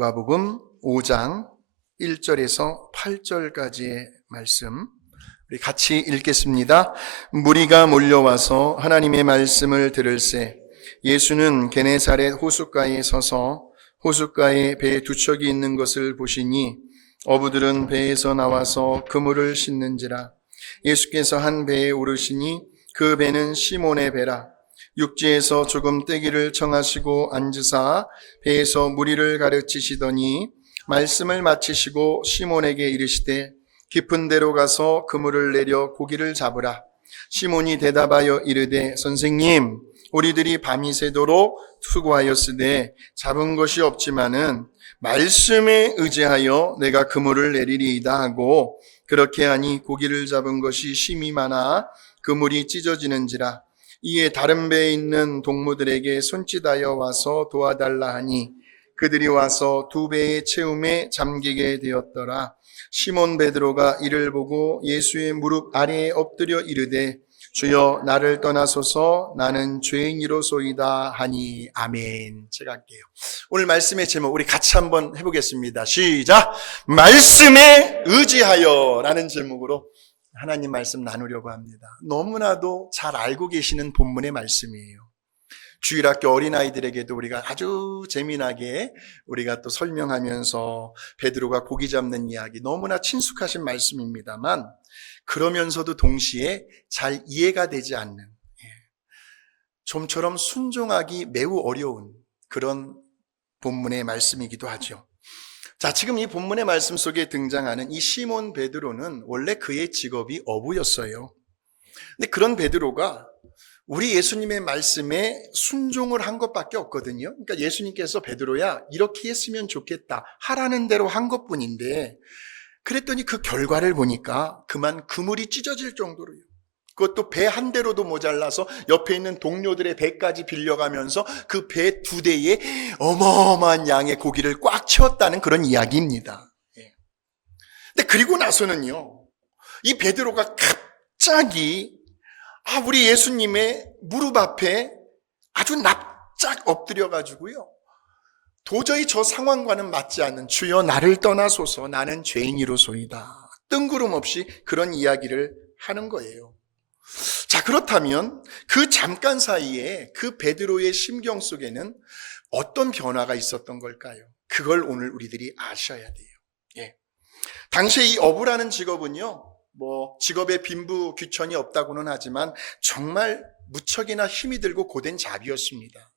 누가복음 5장 1절에서 8절까지의 말씀 우리 같이 읽겠습니다. 무리가 몰려와서 하나님의 말씀을 들을새 예수는 게네사렛 호숫가에 서서 호숫가에 배 두 척이 있는 것을 보시니 어부들은 배에서 나와서 그물을 씻는지라. 예수께서 한 배에 오르시니 그 배는 시몬의 배라. 육지에서 조금 떼기를 청하시고 앉으사 배에서 무리를 가르치시더니 말씀을 마치시고 시몬에게 이르시되 깊은 데로 가서 그물을 내려 고기를 잡으라. 시몬이 대답하여 이르되 선생님, 우리들이 밤이 새도록 수고하였으되 잡은 것이 없지만은 말씀에 의지하여 내가 그물을 내리리이다 하고 그렇게 하니 고기를 잡은 것이 심히 많아 그물이 찢어지는지라. 이에 다른 배에 있는 동무들에게 손짓하여 와서 도와달라 하니 그들이 와서 두 배의 채움에 잠기게 되었더라. 시몬 베드로가 이를 보고 예수의 무릎 아래에 엎드려 이르되 주여 나를 떠나소서 나는 죄인이로소이다 하니 아멘. 제가 할게요. 오늘 말씀의 제목 우리 같이 한번 해보겠습니다. 시작. 말씀에 의지하여 라는 제목으로 하나님 말씀 나누려고 합니다. 너무나도 잘 알고 계시는 본문의 말씀이에요. 주일학교 어린아이들에게도 우리가 아주 재미나게 우리가 또 설명하면서 베드로가 고기 잡는 이야기 너무나 친숙하신 말씀입니다만 그러면서도 동시에 잘 이해가 되지 않는 좀처럼 순종하기 매우 어려운 그런 본문의 말씀이기도 하죠. 자, 지금 이 본문의 말씀 속에 등장하는 이 시몬 베드로는 원래 그의 직업이 어부였어요. 근데 그런 베드로가 우리 예수님의 말씀에 순종을 한 것밖에 없거든요. 그러니까 예수님께서 베드로야 이렇게 했으면 좋겠다 하라는 대로 한 것뿐인데 그랬더니 그 결과를 보니까 그만 그물이 찢어질 정도로요. 그것도 배 한 대로도 모자라서 옆에 있는 동료들의 배까지 빌려가면서 그 배 두 대에 어마어마한 양의 고기를 꽉 채웠다는 그런 이야기입니다. 근데 그리고 나서는요, 이 베드로가 갑자기 우리 예수님의 무릎 앞에 아주 납작 엎드려가지고요, 도저히 저 상황과는 맞지 않는 주여 나를 떠나소서 나는 죄인이로소이다. 뜬구름 없이 그런 이야기를 하는 거예요. 자, 그렇다면 그 잠깐 사이에 그 베드로의 심경 속에는 어떤 변화가 있었던 걸까요? 그걸 오늘 우리들이 아셔야 돼요. 당시에 이 어부라는 직업은요, 직업에 빈부귀천이 없다고는 하지만 정말 무척이나 힘이 들고 고된 잡이었습니다.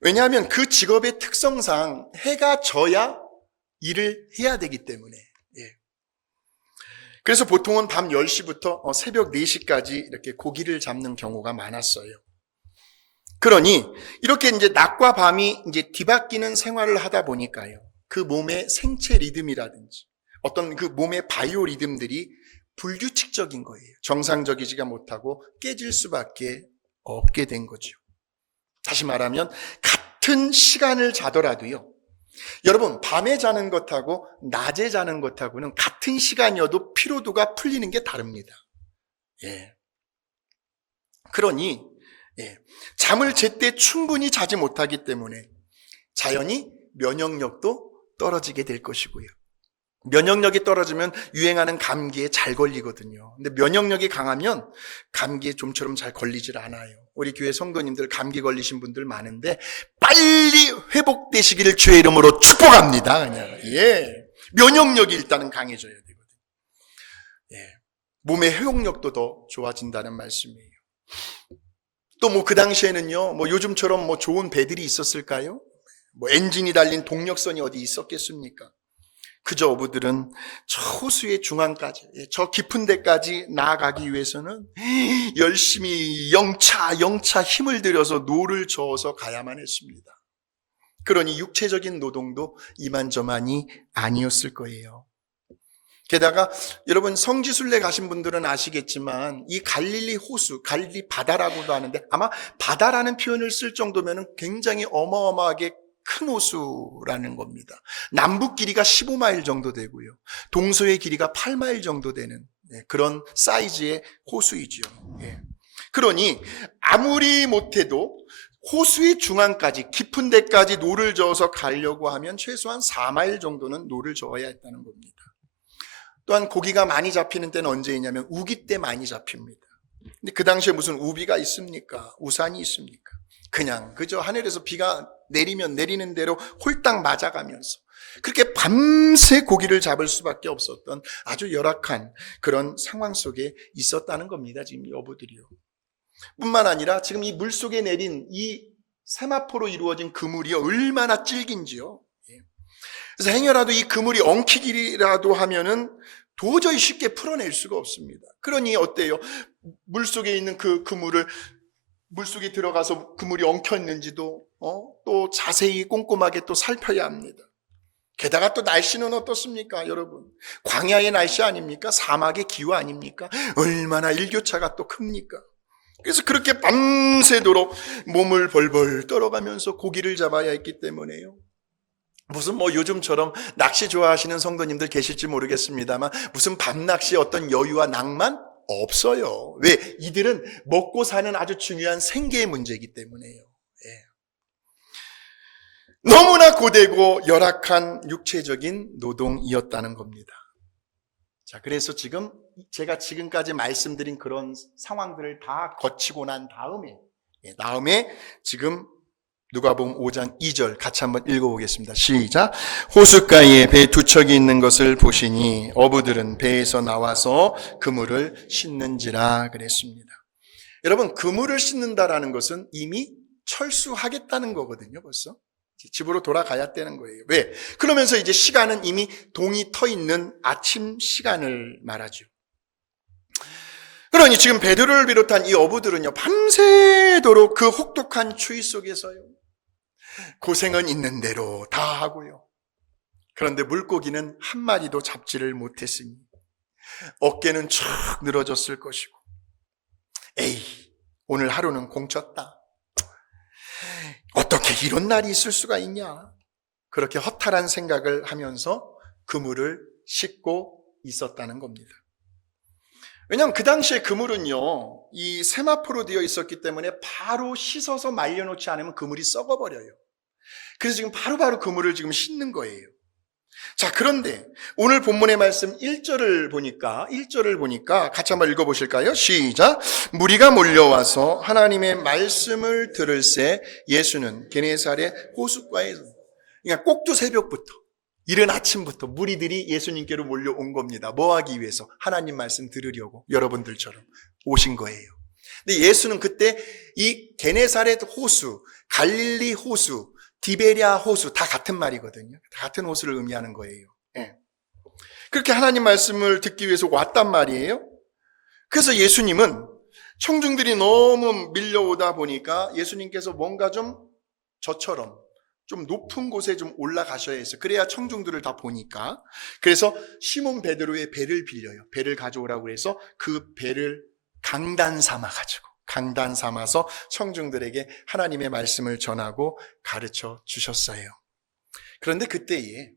왜냐하면 그 직업의 특성상 해가 져야 일을 해야 되기 때문에. 그래서 보통은 밤 10시부터 새벽 4시까지 이렇게 고기를 잡는 경우가 많았어요. 그러니 이렇게 이제 낮과 밤이 이제 뒤바뀌는 생활을 하다 보니까요, 그 몸의 생체 리듬이라든지 어떤 그 몸의 바이오 리듬들이 불규칙적인 거예요. 정상적이지가 못하고 깨질 수밖에 없게 된 거죠. 다시 말하면 같은 시간을 자더라도요, 여러분 밤에 자는 것하고 낮에 자는 것하고는 같은 시간이어도 피로도가 풀리는 게 다릅니다. 그러니 잠을 제때 충분히 자지 못하기 때문에 자연히 면역력도 떨어지게 될 것이고요. 면역력이 떨어지면 유행하는 감기에 잘 걸리거든요. 근데 면역력이 강하면 감기에 좀처럼 잘 걸리질 않아요. 우리 교회 성도님들 감기 걸리신 분들 많은데 빨리 회복되시기를 주의 이름으로 축복합니다. 그냥. 면역력이 일단은 강해져야 되거든요. 몸의 회복력도 더 좋아진다는 말씀이에요. 또 그 당시에는요, 요즘처럼 좋은 배들이 있었을까요? 엔진이 달린 동력선이 어디 있었겠습니까? 그저 어부들은 저 호수의 중앙까지, 저 깊은 데까지 나아가기 위해서는 열심히 영차 힘을 들여서 노를 저어서 가야만 했습니다. 그러니 육체적인 노동도 이만저만이 아니었을 거예요. 게다가 여러분 성지순례 가신 분들은 아시겠지만 이 갈릴리 호수, 갈릴리 바다라고도 하는데 아마 바다라는 표현을 쓸 정도면 굉장히 어마어마하게 큰 호수라는 겁니다. 남북 길이가 15마일 정도 되고요, 동서의 길이가 8마일 정도 되는 그런 사이즈의 호수이죠. 그러니 아무리 못해도 호수의 중앙까지 깊은 데까지 노를 저어서 가려고 하면 최소한 4마일 정도는 노를 저어야 했다는 겁니다. 또한 고기가 많이 잡히는 때는 언제이냐면 우기 때 많이 잡힙니다. 근데 그 당시에 무슨 우비가 있습니까? 우산이 있습니까? 그냥 그저 하늘에서 비가 내리면 내리는 대로 홀딱 맞아가면서 그렇게 밤새 고기를 잡을 수밖에 없었던 아주 열악한 그런 상황 속에 있었다는 겁니다. 지금 이 어부들이요. 뿐만 아니라 지금 이 물속에 내린 이 세마포로 이루어진 그물이 얼마나 질긴지요. 그래서 행여라도 이 그물이 엉키기라도 하면은 도저히 쉽게 풀어낼 수가 없습니다. 그러니 어때요? 물속에 있는 그 그물을 물속에 들어가서 그물이 엉켰는지도 또 자세히 꼼꼼하게 또 살펴야 합니다. 게다가 또 날씨는 어떻습니까, 여러분? 광야의 날씨 아닙니까? 사막의 기후 아닙니까? 얼마나 일교차가 또 큽니까? 그래서 그렇게 밤새도록 몸을 벌벌 떨어가면서 고기를 잡아야 했기 때문에요. 무슨 요즘처럼 낚시 좋아하시는 성도님들 계실지 모르겠습니다만 무슨 밤낚시의 어떤 여유와 낭만? 없어요. 왜? 이들은 먹고 사는 아주 중요한 생계의 문제이기 때문에요. 예. 너무나 고되고 열악한 육체적인 노동이었다는 겁니다. 자, 그래서 지금 제가 지금까지 말씀드린 그런 상황들을 다 거치고 난 다음에 지금 누가복음 5장 2절 같이 한번 읽어보겠습니다. 시작. 호숫가에 배 두 척이 있는 것을 보시니 어부들은 배에서 나와서 그물을 씻는지라 그랬습니다. 여러분, 그물을 씻는다라는 것은 이미 철수하겠다는 거거든요. 벌써 집으로 돌아가야 되는 거예요. 왜? 그러면서 이제 시간은 이미 동이 터 있는 아침 시간을 말하죠. 그러니 지금 베드로를 비롯한 이 어부들은요, 밤새도록 그 혹독한 추위 속에서요, 고생은 있는 대로 다 하고요. 그런데 물고기는 한 마리도 잡지를 못했으니 어깨는 쭉 늘어졌을 것이고, 에이, 오늘 하루는 공쳤다. 어떻게 이런 날이 있을 수가 있냐? 그렇게 허탈한 생각을 하면서 그물을 씻고 있었다는 겁니다. 왜냐하면 그 당시에 그물은요, 이 세마포로 되어 있었기 때문에 바로 씻어서 말려놓지 않으면 그물이 썩어버려요. 그래서 지금 바로바로 그물을 지금 씻는 거예요. 자, 그런데 오늘 본문의 말씀 1절을 보니까 같이 한번 읽어보실까요? 시작. 무리가 몰려와서 하나님의 말씀을 들을새 예수는 게네사렛 호숫가에서, 그러니까 꼭두 새벽부터, 이른 아침부터 무리들이 예수님께로 몰려온 겁니다. 뭐 하기 위해서? 하나님 말씀 들으려고 여러분들처럼 오신 거예요. 근데 예수는 그때 이 게네사렛 호수, 갈릴리 호수, 디베랴 호수 다 같은 말이거든요. 다 같은 호수를 의미하는 거예요. 예. 그렇게 하나님 말씀을 듣기 위해서 왔단 말이에요. 그래서 예수님은 청중들이 너무 밀려오다 보니까 예수님께서 뭔가 좀 저처럼 좀 높은 곳에 좀 올라가셔야 했어요. 그래야 청중들을 다 보니까. 그래서 시몬 베드로의 배를 빌려요. 배를 가져오라고 해서 그 배를 강단 삼아서 청중들에게 하나님의 말씀을 전하고 가르쳐 주셨어요. 그런데 그때에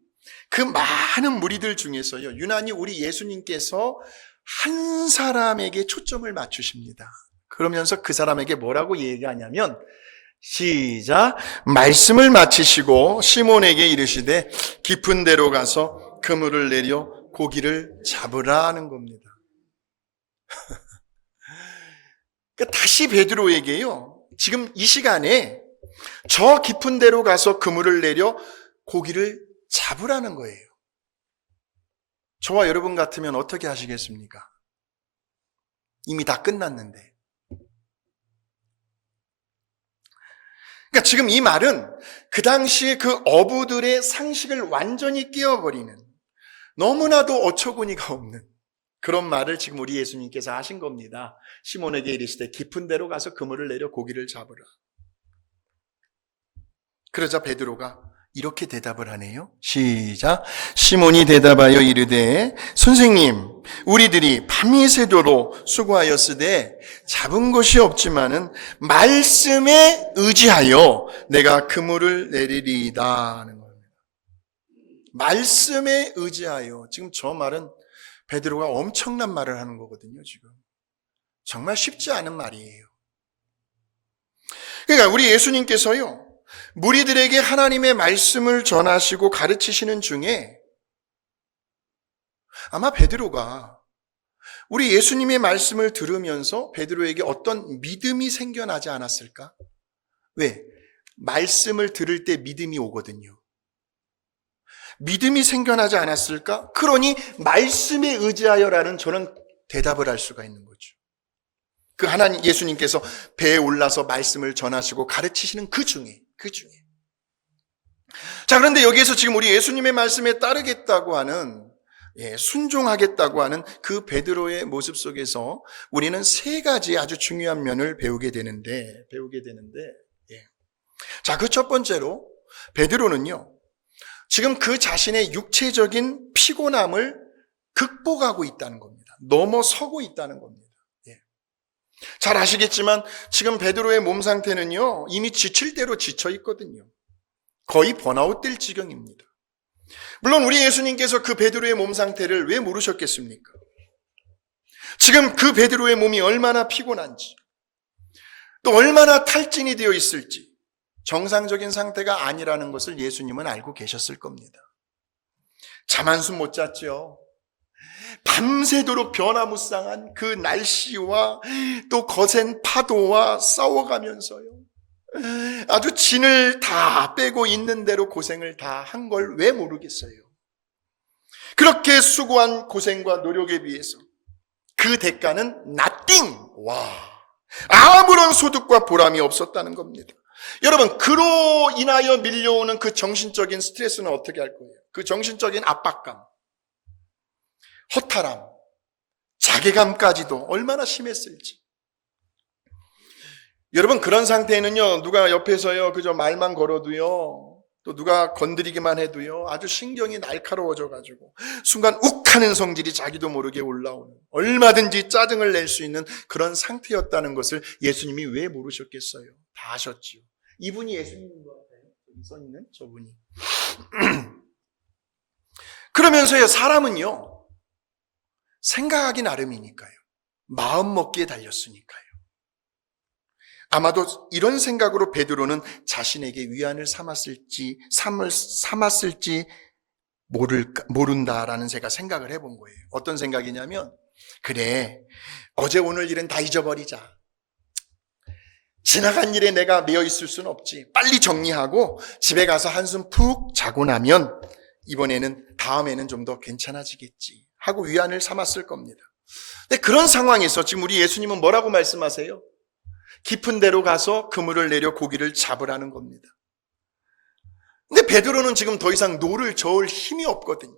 그 많은 무리들 중에서요, 유난히 우리 예수님께서 한 사람에게 초점을 맞추십니다. 그러면서 그 사람에게 뭐라고 얘기하냐면, 시작. 말씀을 마치시고 시몬에게 이르시되 깊은 데로 가서 그물을 내려 고기를 잡으라 하는 겁니다. 그러니까 다시 베드로에게요, 지금 이 시간에 저 깊은 데로 가서 그물을 내려 고기를 잡으라는 거예요. 저와 여러분 같으면 어떻게 하시겠습니까? 이미 다 끝났는데. 그러니까 지금 이 말은 그 당시에 그 어부들의 상식을 완전히 깨어버리는, 너무나도 어처구니가 없는 그런 말을 지금 우리 예수님께서 하신 겁니다. 시몬에게 이르시되 깊은 데로 가서 그물을 내려 고기를 잡으라. 그러자 베드로가 이렇게 대답을 하네요. 시작. 시몬이 대답하여 이르되 선생님, 우리들이 밤이 새도록 수고하였으되 잡은 것이 없지만은 말씀에 의지하여 내가 그물을 내리리이다 하는 겁니다. 말씀에 의지하여. 지금 저 말은 베드로가 엄청난 말을 하는 거거든요. 지금 정말 쉽지 않은 말이에요. 그러니까 우리 예수님께서요, 무리들에게 하나님의 말씀을 전하시고 가르치시는 중에 아마 베드로가 우리 예수님의 말씀을 들으면서 베드로에게 어떤 믿음이 생겨나지 않았을까? 왜? 말씀을 들을 때 믿음이 오거든요. 믿음이 생겨나지 않았을까? 그러니 말씀에 의지하여라는 저는 대답을 할 수가 있는 거죠. 그 하나님 예수님께서 배에 올라서 말씀을 전하시고 가르치시는 그 중에. 자, 그런데 여기에서 지금 우리 예수님의 말씀에 따르겠다고 하는, 순종하겠다고 하는 그 베드로의 모습 속에서 우리는 세 가지 아주 중요한 면을 배우게 되는데, 자, 그 첫 번째로 베드로는요, 지금 그 자신의 육체적인 피곤함을 극복하고 있다는 겁니다. 넘어서고 있다는 겁니다. 잘 아시겠지만 지금 베드로의 몸 상태는요, 이미 지칠 대로 지쳐 있거든요. 거의 번아웃 될 지경입니다. 물론 우리 예수님께서 그 베드로의 몸 상태를 왜 모르셨겠습니까? 지금 그 베드로의 몸이 얼마나 피곤한지, 또 얼마나 탈진이 되어 있을지 정상적인 상태가 아니라는 것을 예수님은 알고 계셨을 겁니다. 잠 한숨 못 잤죠. 밤새도록 변화무쌍한 그 날씨와 또 거센 파도와 싸워가면서요, 아주 진을 다 빼고 있는 대로 고생을 다 한 걸 왜 모르겠어요. 그렇게 수고한 고생과 노력에 비해서 그 대가는 nothing. 아무런 소득과 보람이 없었다는 겁니다. 여러분, 그로 인하여 밀려오는 그 정신적인 스트레스는 어떻게 할 거예요? 그 정신적인 압박감, 허탈함, 자괴감까지도 얼마나 심했을지. 여러분, 그런 상태에는요, 누가 옆에서요, 그저 말만 걸어도요, 또 누가 건드리기만 해도요, 아주 신경이 날카로워져가지고 순간 욱하는 성질이 자기도 모르게 올라오는, 얼마든지 짜증을 낼 수 있는 그런 상태였다는 것을 예수님이 왜 모르셨겠어요? 다 아셨지요. 이분이 예수님인 것 같아요. 여기 써있는 저분이. 그러면서요, 사람은요, 생각하기 나름이니까요. 마음 먹기에 달렸으니까요. 아마도 이런 생각으로 베드로는 자신에게 위안을 삼았을지 모른다라는 제가 생각을 해본 거예요. 어떤 생각이냐면, 그래, 어제 오늘 일은 다 잊어버리자. 지나간 일에 내가 매여 있을 수는 없지. 빨리 정리하고 집에 가서 한숨 푹 자고 나면 다음에는 좀 더 괜찮아지겠지 하고 위안을 삼았을 겁니다. 근데 그런 상황에서 지금 우리 예수님은 뭐라고 말씀하세요? 깊은 데로 가서 그물을 내려 고기를 잡으라는 겁니다. 근데 베드로는 지금 더 이상 노를 저을 힘이 없거든요.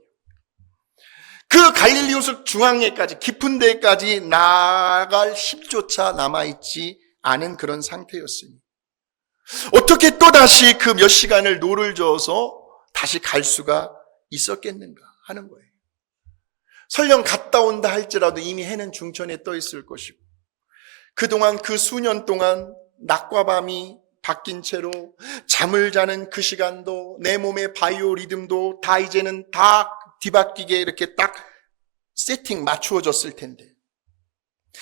그 갈릴리 호수 중앙에까지, 깊은 데까지 나아갈 힘조차 남아있지 않은 그런 상태였으니 어떻게 또다시 그 몇 시간을 노를 저어서 다시 갈 수가 있었겠는가 하는 거예요. 설령 갔다 온다 할지라도 이미 해는 중천에 떠 있을 것이고, 그동안 그 수년 동안 낮과 밤이 바뀐 채로 잠을 자는 그 시간도, 내 몸의 바이오 리듬도 다 이제는 다 뒤바뀌게 이렇게 딱 세팅 맞추어졌을 텐데,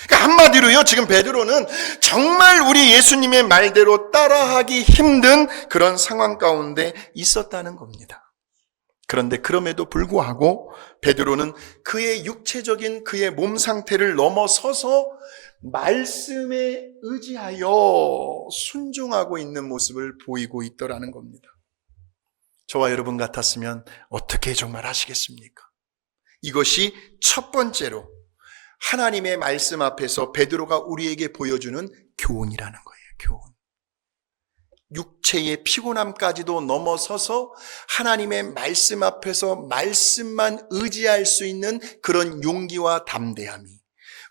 그러니까 한마디로요, 지금 베드로는 정말 우리 예수님의 말대로 따라하기 힘든 그런 상황 가운데 있었다는 겁니다. 그런데 그럼에도 불구하고 베드로는 그의 육체적인 그의 몸 상태를 넘어서서 말씀에 의지하여 순종하고 있는 모습을 보이고 있더라는 겁니다. 저와 여러분 같았으면 어떻게 정말 하시겠습니까? 이것이 첫 번째로 하나님의 말씀 앞에서 베드로가 우리에게 보여주는 교훈이라는 거예요. 교훈. 육체의 피곤함까지도 넘어서서 하나님의 말씀 앞에서 말씀만 의지할 수 있는 그런 용기와 담대함이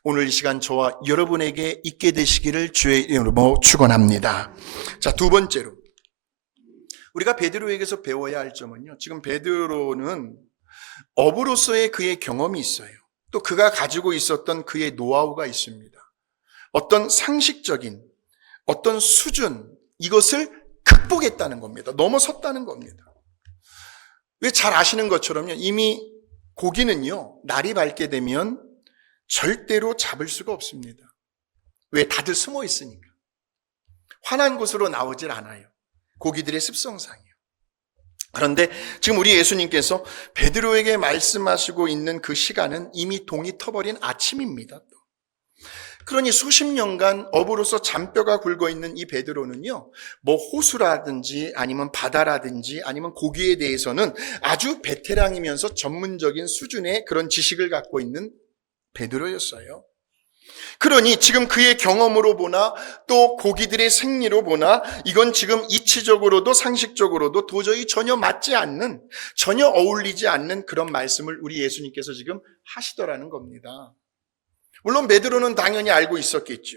오늘 이 시간 저와 여러분에게 있게 되시기를 주의 이름으로 축원합니다. 자, 두 번째로 우리가 베드로에게서 배워야 할 점은요, 지금 베드로는 어부로서의 그의 경험이 있어요. 또 그가 가지고 있었던 그의 노하우가 있습니다. 어떤 상식적인 어떤 수준, 이것을 극복했다는 겁니다. 넘어섰다는 겁니다. 왜 잘 아시는 것처럼요, 이미 고기는요, 날이 밝게 되면 절대로 잡을 수가 없습니다. 왜? 다들 숨어 있으니까. 환한 곳으로 나오질 않아요. 고기들의 습성상이에요. 그런데 지금 우리 예수님께서 베드로에게 말씀하시고 있는 그 시간은 이미 동이 터버린 아침입니다. 그러니 수십 년간 어부로서 잔뼈가 굵어 있는 이 베드로는요, 뭐 호수라든지 아니면 바다라든지 아니면 고기에 대해서는 아주 베테랑이면서 전문적인 수준의 그런 지식을 갖고 있는 베드로였어요. 그러니 지금 그의 경험으로 보나 또 고기들의 생리로 보나 이건 지금 이치적으로도 상식적으로도 도저히 전혀 맞지 않는, 전혀 어울리지 않는 그런 말씀을 우리 예수님께서 지금 하시더라는 겁니다. 물론 베드로는 당연히 알고 있었겠죠.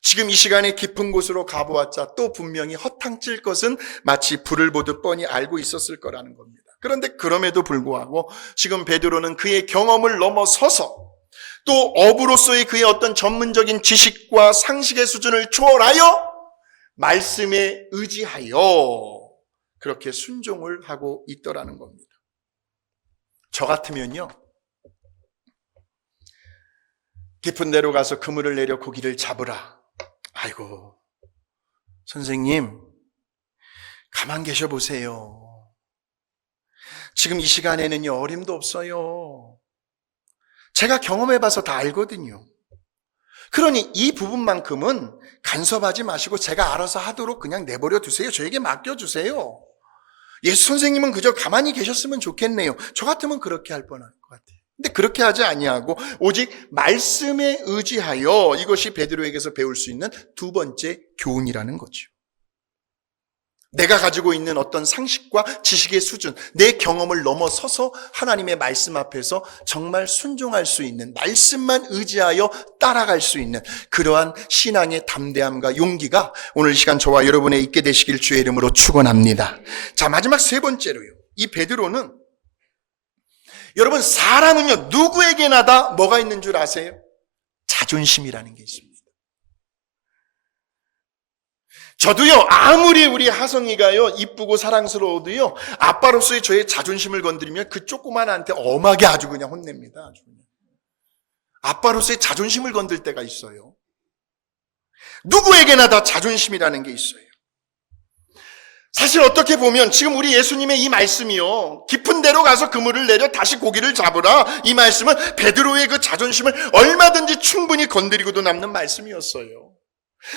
지금 이 시간에 깊은 곳으로 가보았자 또 분명히 허탕칠 것은 마치 불을 보듯 뻔히 알고 있었을 거라는 겁니다. 그런데 그럼에도 불구하고 지금 베드로는 그의 경험을 넘어서서 또 어부로서의 그의 어떤 전문적인 지식과 상식의 수준을 초월하여 말씀에 의지하여 그렇게 순종을 하고 있더라는 겁니다. 저 같으면요, 깊은 데로 가서 그물을 내려 고기를 잡으라. 아이고, 선생님, 가만 계셔 보세요. 지금 이 시간에는요, 어림도 없어요. 제가 경험해봐서 다 알거든요. 그러니 이 부분만큼은 간섭하지 마시고 제가 알아서 하도록 그냥 내버려 두세요. 저에게 맡겨주세요. 예수 선생님은 그저 가만히 계셨으면 좋겠네요. 저 같으면 그렇게 할 뻔할 것 같아요. 근데 그렇게 하지 아니하고 오직 말씀에 의지하여, 이것이 베드로에게서 배울 수 있는 두 번째 교훈이라는 거죠. 내가 가지고 있는 어떤 상식과 지식의 수준, 내 경험을 넘어서서 하나님의 말씀 앞에서 정말 순종할 수 있는, 말씀만 의지하여 따라갈 수 있는 그러한 신앙의 담대함과 용기가 오늘 시간 저와 여러분에 있게 되시길 주의 이름으로 축원합니다. 자, 마지막 세 번째로요, 이 베드로는, 여러분, 사람은요 누구에게나 다 뭐가 있는 줄 아세요? 자존심이라는 게 있습니다. 저도요, 아무리 우리 하성이가요 이쁘고 사랑스러워도요, 아빠로서의 저의 자존심을 건드리면 그 조그만한테 엄하게 아주 그냥 혼냅니다. 아주 그냥. 아빠로서의 자존심을 건들 때가 있어요. 누구에게나 다 자존심이라는 게 있어요. 사실 어떻게 보면 지금 우리 예수님의 이 말씀이요, 깊은 데로 가서 그물을 내려 다시 고기를 잡으라, 이 말씀은 베드로의 그 자존심을 얼마든지 충분히 건드리고도 남는 말씀이었어요.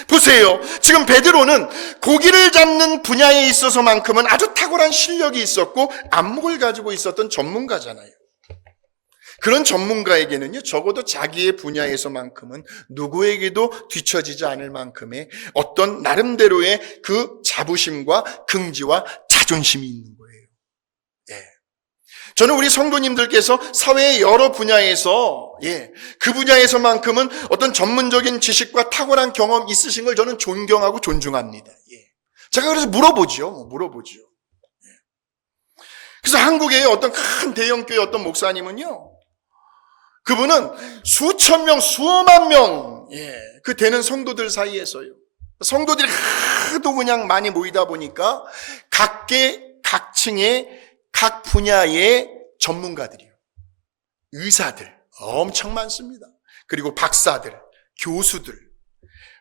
보세요. 지금 베드로는 고기를 잡는 분야에 있어서만큼은 아주 탁월한 실력이 있었고 안목을 가지고 있었던 전문가잖아요. 그런 전문가에게는요, 적어도 자기의 분야에서만큼은 누구에게도 뒤처지지 않을 만큼의 어떤 나름대로의 그 자부심과 긍지와 자존심이 있는 거예요. 저는 우리 성도님들께서 사회의 여러 분야에서, 그 분야에서만큼은 어떤 전문적인 지식과 탁월한 경험 있으신 걸 저는 존경하고 존중합니다. 제가 그래서 물어보죠. 그래서 한국의 어떤 큰 대형교회 어떤 목사님은요, 그분은 수천 명, 수만 명, 그 되는 성도들 사이에서요, 성도들이 하도 그냥 많이 모이다 보니까 각계, 각층의, 각 분야의 전문가들이요, 의사들 엄청 많습니다. 그리고 박사들, 교수들,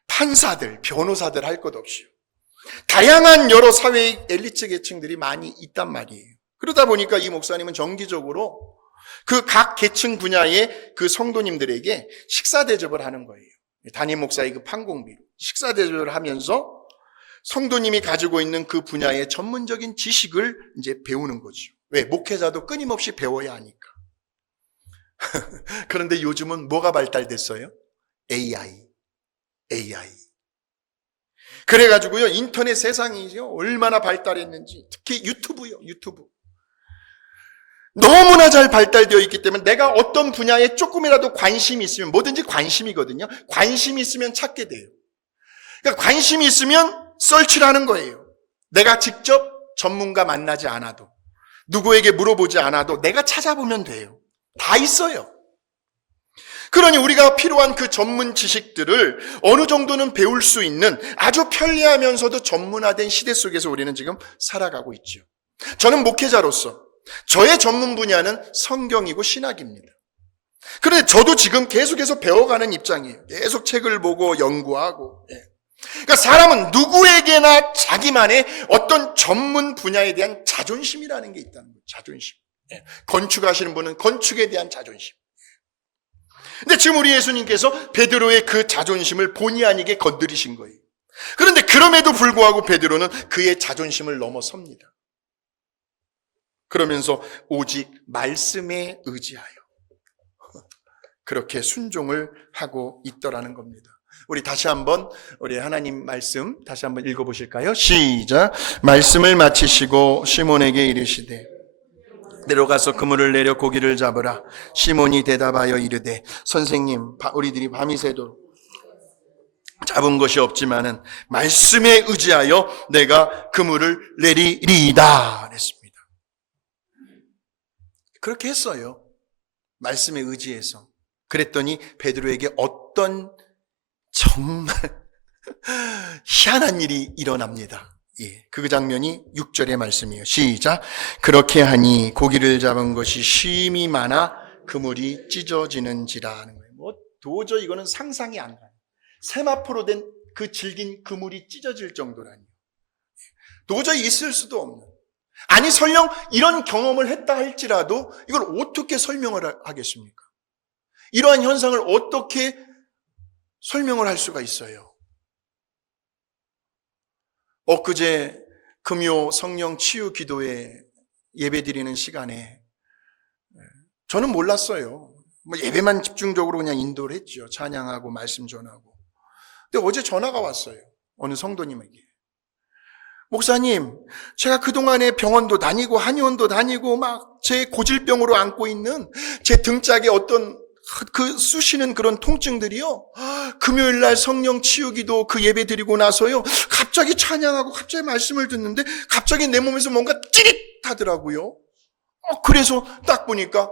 판사들, 변호사들 할 것 없이요, 다양한 여러 사회의 엘리트 계층들이 많이 있단 말이에요. 그러다 보니까 이 목사님은 정기적으로 그 각 계층 분야의 그 성도님들에게 식사 대접을 하는 거예요. 담임 목사의 그 판공비로 식사 대접을 하면서 성도님이 가지고 있는 그 분야의 전문적인 지식을 이제 배우는 거죠. 왜? 목회자도 끊임없이 배워야 하니까. 그런데 요즘은 뭐가 발달됐어요? AI. 그래가지고요, 인터넷 세상이죠, 얼마나 발달했는지. 특히 유튜브요. 너무나 잘 발달되어 있기 때문에 내가 어떤 분야에 조금이라도 관심이 있으면, 뭐든지 관심이거든요. 관심이 있으면 찾게 돼요. 그러니까 관심이 있으면 서치를 하는 거예요. 내가 직접 전문가 만나지 않아도, 누구에게 물어보지 않아도 내가 찾아보면 돼요. 다 있어요. 그러니 우리가 필요한 그 전문 지식들을 어느 정도는 배울 수 있는 아주 편리하면서도 전문화된 시대 속에서 우리는 지금 살아가고 있죠. 저는 목회자로서 저의 전문 분야는 성경이고 신학입니다. 그런데 저도 지금 계속해서 배워가는 입장이에요. 계속 책을 보고 연구하고. 그러니까 사람은 누구에게나 자기만의 어떤 전문 분야에 대한 자존심이라는 게 있다는 거예요. 자존심. 건축하시는 분은 건축에 대한 자존심. 근데 지금 우리 예수님께서 베드로의 그 자존심을 본의 아니게 건드리신 거예요. 그런데 그럼에도 불구하고 베드로는 그의 자존심을 넘어섭니다. 그러면서 오직 말씀에 의지하여 그렇게 순종을 하고 있더라는 겁니다. 우리 다시 한번 우리 하나님 말씀 다시 한번 읽어보실까요? 시작. 말씀을 마치시고 시몬에게 이르시되 내려가서 그물을 내려 고기를 잡으라. 시몬이 대답하여 이르되 선생님 우리들이 밤이 새도록 잡은 것이 없지만은 말씀에 의지하여 내가 그물을 내리리이다 그랬습니다. 그렇게 했어요. 말씀에 의지해서. 그랬더니 베드로에게 어떤 정말 희한한 일이 일어납니다. 그 장면이 6절의 말씀이에요. 시작. 그렇게 하니 고기를 잡은 것이 심히 많아 그물이 찢어지는지라 하는 거예요. 도저히 이거는 상상이 안 가요. 세마포로 된 그 질긴 그물이 찢어질 정도라니. 도저히 있을 수도 없는. 아니 설령 이런 경험을 했다 할지라도 이걸 어떻게 설명을 하겠습니까? 이러한 현상을 어떻게 설명을 할 수가 있어요? 엊그제 금요 성령 치유 기도회 예배 드리는 시간에 저는 몰랐어요. 예배만 집중적으로 그냥 인도를 했죠. 찬양하고 말씀 전하고. 근데 어제 전화가 왔어요. 어느 성도님에게. 목사님, 제가 그동안에 병원도 다니고 한의원도 다니고 막 제 고질병으로 안고 있는 제 등짝에 어떤 그 쑤시는 그런 통증들이요. 금요일 날 성령 치유기도 그 예배 드리고 나서요. 갑자기 찬양하고 갑자기 말씀을 듣는데 갑자기 내 몸에서 뭔가 찌릿하더라고요. 그래서 딱 보니까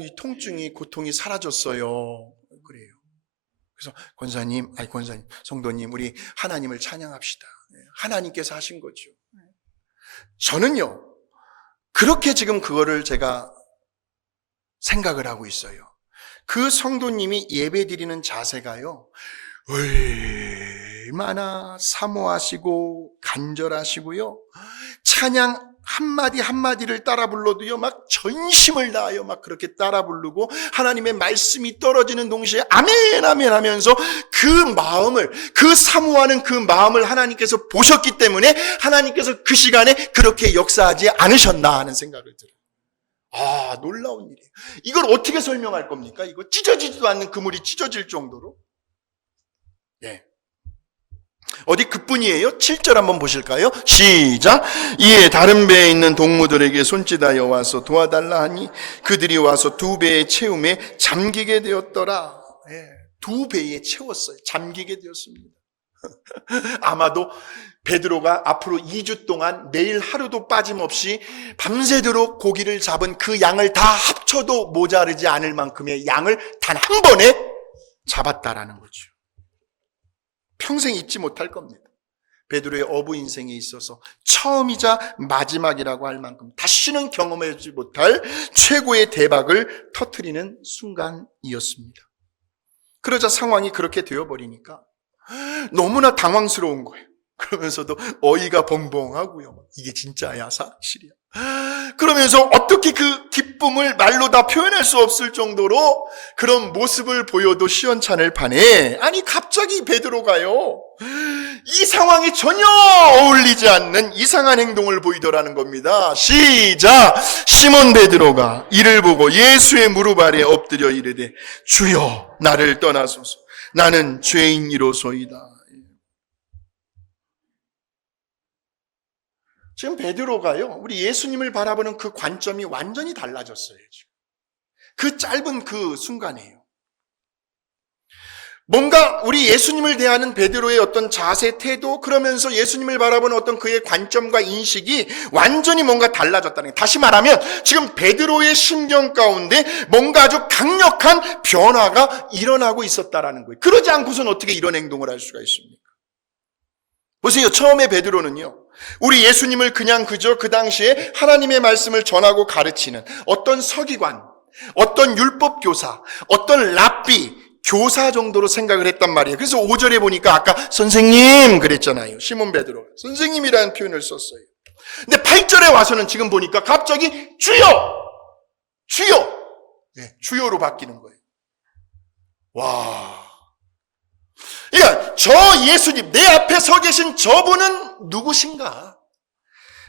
이 통증이 고통이 사라졌어요. 그래요. 그래서 권사님, 성도님 우리 하나님을 찬양합시다. 하나님께서 하신 거죠. 저는요. 그렇게 지금 그거를 제가 생각을 하고 있어요. 그 성도님이 예배 드리는 자세가요, 얼마나 사모하시고 간절하시고요, 찬양 한마디 한마디를 따라 불러도요, 막 전심을 다하여 막 그렇게 따라 부르고, 하나님의 말씀이 떨어지는 동시에 아멘, 아멘 하면서 그 마음을, 그 사모하는 그 마음을 하나님께서 보셨기 때문에 하나님께서 그 시간에 그렇게 역사하지 않으셨나 하는 생각을 들어요. 놀라운 일이에요. 이걸 어떻게 설명할 겁니까? 이거 찢어지지도 않는 그물이 찢어질 정도로. 어디 그뿐이에요? 7절 한번 보실까요? 시작. 이에 다른 배에 있는 동무들에게 손짓하여 와서 도와달라 하니 그들이 와서 2배의 채움에 잠기게 되었더라. 2배에 채웠어요. 잠기게 되었습니다. 아마도 베드로가 앞으로 2주 동안 매일 하루도 빠짐없이 밤새도록 고기를 잡은 그 양을 다 합쳐도 모자르지 않을 만큼의 양을 단 한 번에 잡았다라는 거죠. 평생 잊지 못할 겁니다. 베드로의 어부 인생에 있어서 처음이자 마지막이라고 할 만큼 다시는 경험하지 못할 최고의 대박을 터뜨리는 순간이었습니다. 그러자 상황이 그렇게 되어버리니까 너무나 당황스러운 거예요. 그러면서도 어이가 벙벙하고요. 이게 진짜야, 사실이야. 그러면서 어떻게 그 기쁨을 말로 다 표현할 수 없을 정도로 그런 모습을 보여도 시원찮을 판에, 아니 갑자기 베드로가요, 이 상황이 전혀 어울리지 않는 이상한 행동을 보이더라는 겁니다. 시작. 시몬 베드로가 이를 보고 예수의 무릎 아래 엎드려 이르되 주여 나를 떠나소서 나는 죄인이로소이다. 지금 베드로가요, 우리 예수님을 바라보는 그 관점이 완전히 달라졌어요. 지금. 그 짧은 그 순간이에요. 뭔가 우리 예수님을 대하는 베드로의 어떤 자세, 태도, 그러면서 예수님을 바라보는 어떤 그의 관점과 인식이 완전히 뭔가 달라졌다는 거예요. 다시 말하면 지금 베드로의 심경 가운데 뭔가 아주 강력한 변화가 일어나고 있었다라는 거예요. 그러지 않고서는 어떻게 이런 행동을 할 수가 있습니까? 보세요. 처음에 베드로는요, 우리 예수님을 그냥 그저 그 당시에 하나님의 말씀을 전하고 가르치는 어떤 서기관, 어떤 율법교사, 어떤 랍비, 교사 정도로 생각을 했단 말이에요. 그래서 5절에 보니까 아까 선생님 그랬잖아요. 시몬 베드로가 선생님이라는 표현을 썼어요. 근데 8절에 와서는 지금 보니까 갑자기 주여! 주여! 네, 주여로 바뀌는 거예요. 와. 그러니까 저 예수님, 내 앞에 서 계신 저분은 누구신가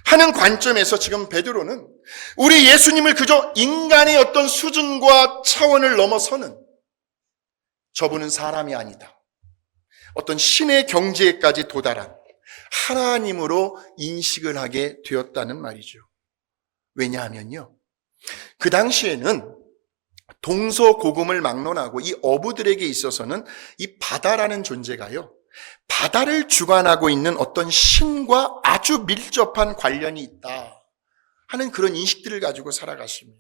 하는 관점에서 지금 베드로는 우리 예수님을 그저 인간의 어떤 수준과 차원을 넘어서는, 저분은 사람이 아니다, 어떤 신의 경지에까지 도달한 하나님으로 인식을 하게 되었다는 말이죠. 왜냐하면요, 그 당시에는 동서고금을 막론하고 이 어부들에게 있어서는 이 바다라는 존재가요, 바다를 주관하고 있는 어떤 신과 아주 밀접한 관련이 있다 하는 그런 인식들을 가지고 살아갔습니다.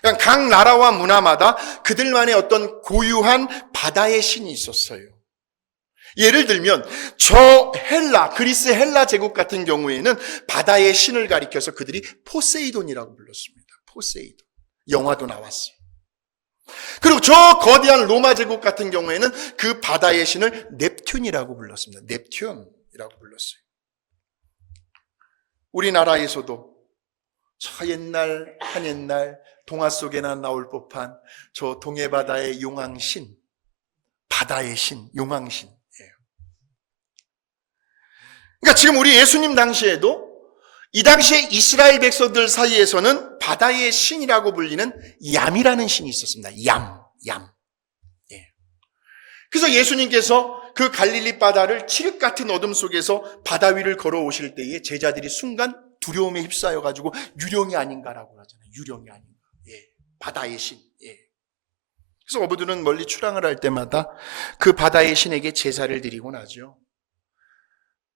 그러니까 각 나라와 문화마다 그들만의 어떤 고유한 바다의 신이 있었어요. 예를 들면 저 그리스 헬라 제국 같은 경우에는 바다의 신을 가리켜서 그들이 포세이돈이라고 불렀습니다. 포세이돈. 영화도 나왔어요. 그리고 저 거대한 로마 제국 같은 경우에는 그 바다의 신을 넵튠이라고 불렀습니다. 넵튠이라고 불렀어요. 우리나라에서도 저 옛날 동화 속에나 나올 법한 저 동해바다의 용왕신, 바다의 신, 용왕신. 그러니까 지금 우리 예수님 당시에도 이 당시에 이스라엘 백성들 사이에서는 바다의 신이라고 불리는 얌이라는 신이 있었습니다. 얌. 예. 그래서 예수님께서 그 갈릴리 바다를 칠흑 같은 어둠 속에서 바다 위를 걸어오실 때에 제자들이 순간 두려움에 휩싸여가지고 유령이 아닌가라고 하잖아요. 유령이 아닌가. 예. 바다의 신. 예. 그래서 어부들은 멀리 출항을 할 때마다 그 바다의 신에게 제사를 드리고 나죠.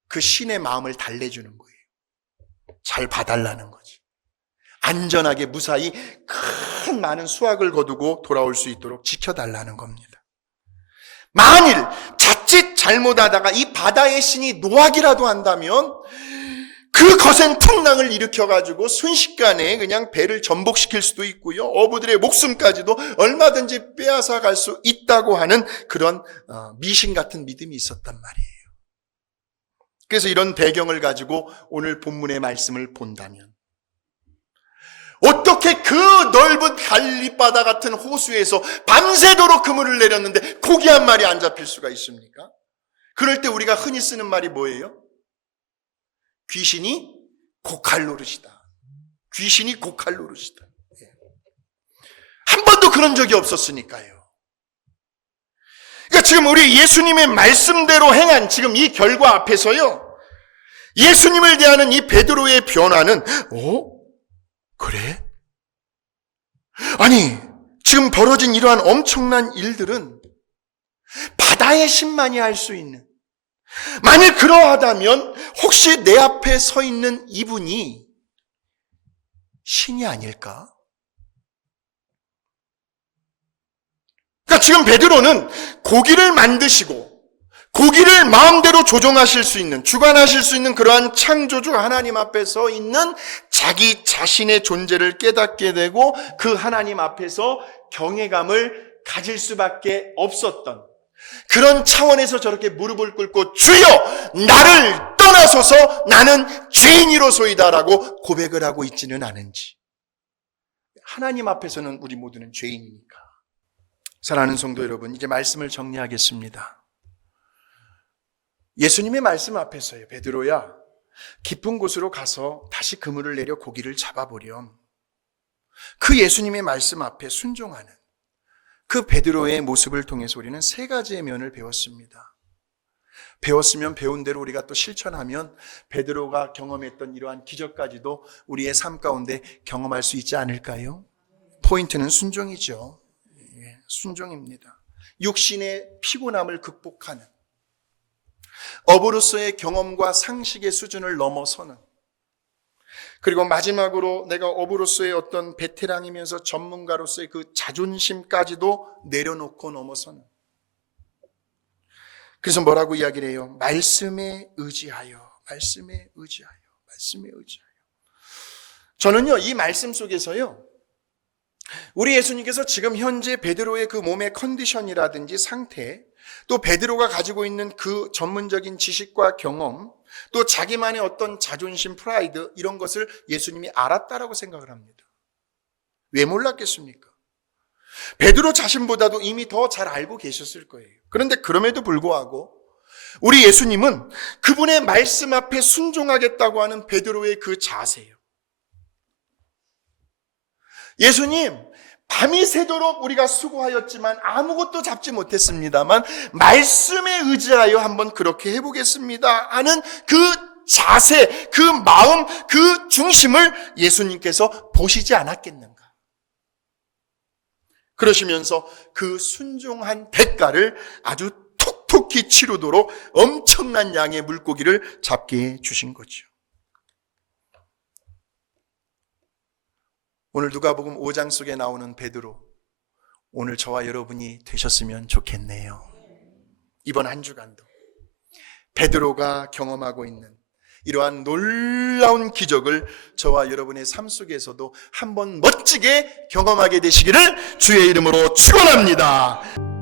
그 신의 마음을 달래주는 거예요. 잘 봐달라는 거지. 안전하게 무사히 큰 많은 수확을 거두고 돌아올 수 있도록 지켜달라는 겁니다. 만일 자칫 잘못하다가 이 바다의 신이 노하기라도 한다면 그 거센 풍랑을 일으켜가지고 순식간에 그냥 배를 전복시킬 수도 있고요, 어부들의 목숨까지도 얼마든지 빼앗아 갈 수 있다고 하는 그런 미신 같은 믿음이 있었단 말이에요. 그래서 이런 배경을 가지고 오늘 본문의 말씀을 본다면 어떻게 그 넓은 갈릴리 바다 같은 호수에서 밤새도록 그물을 내렸는데 고기 한 마리 안 잡힐 수가 있습니까? 그럴 때 우리가 흔히 쓰는 말이 뭐예요? 귀신이 고칼 노릇이다. 귀신이 고칼 노릇이다. 한 번도 그런 적이 없었으니까요. 그러니까 지금 우리 예수님의 말씀대로 행한 지금 이 결과 앞에서요, 예수님을 대하는 이 베드로의 변화는 그래? 아니, 지금 벌어진 이러한 엄청난 일들은 바다의 신만이 할 수 있는, 만일 그러하다면 혹시 내 앞에 서 있는 이분이 신이 아닐까? 그러니까 지금 베드로는 고기를 만드시고 고기를 마음대로 조종하실 수 있는, 주관하실 수 있는 그러한 창조주 하나님 앞에 서 있는 자기 자신의 존재를 깨닫게 되고 그 하나님 앞에서 경외감을 가질 수밖에 없었던 그런 차원에서 저렇게 무릎을 꿇고 주여 나를 떠나소서 나는 죄인이로소이다라고 고백을 하고 있지는 않은지. 하나님 앞에서는 우리 모두는 죄인이니까. 사랑하는 성도 여러분, 이제 말씀을 정리하겠습니다. 예수님의 말씀 앞에서요, 베드로야, 깊은 곳으로 가서 다시 그물을 내려 고기를 잡아보렴. 그 예수님의 말씀 앞에 순종하는 그 베드로의 모습을 통해서 우리는 세 가지의 면을 배웠습니다. 배웠으면 배운 대로 우리가 또 실천하면 베드로가 경험했던 이러한 기적까지도 우리의 삶 가운데 경험할 수 있지 않을까요? 포인트는 순종이죠. 순종입니다. 육신의 피곤함을 극복하는, 어부로서의 경험과 상식의 수준을 넘어서는, 그리고 마지막으로 내가 어부로서의 어떤 베테랑이면서 전문가로서의 그 자존심까지도 내려놓고 넘어서는. 그래서 뭐라고 이야기를 해요? 말씀에 의지하여, 말씀에 의지하여, 말씀에 의지하여. 저는요, 이 말씀 속에서요, 우리 예수님께서 지금 현재 베드로의 그 몸의 컨디션이라든지 상태, 또 베드로가 가지고 있는 그 전문적인 지식과 경험, 또 자기만의 어떤 자존심, 프라이드 이런 것을 예수님이 알았다라고 생각을 합니다. 왜 몰랐겠습니까? 베드로 자신보다도 이미 더 잘 알고 계셨을 거예요. 그런데 그럼에도 불구하고 우리 예수님은 그분의 말씀 앞에 순종하겠다고 하는 베드로의 그 자세예요. 예수님, 밤이 새도록 우리가 수고하였지만 아무것도 잡지 못했습니다만 말씀에 의지하여 한번 그렇게 해보겠습니다 하는 그 자세, 그 마음, 그 중심을 예수님께서 보시지 않았겠는가? 그러시면서 그 순종한 대가를 아주 톡톡히 치르도록 엄청난 양의 물고기를 잡게 해주신 거죠. 오늘 누가복음 5장 속에 나오는 베드로, 오늘 저와 여러분이 되셨으면 좋겠네요. 이번 한 주간도 베드로가 경험하고 있는 이러한 놀라운 기적을 저와 여러분의 삶 속에서도 한번 멋지게 경험하게 되시기를 주의 이름으로 축원합니다.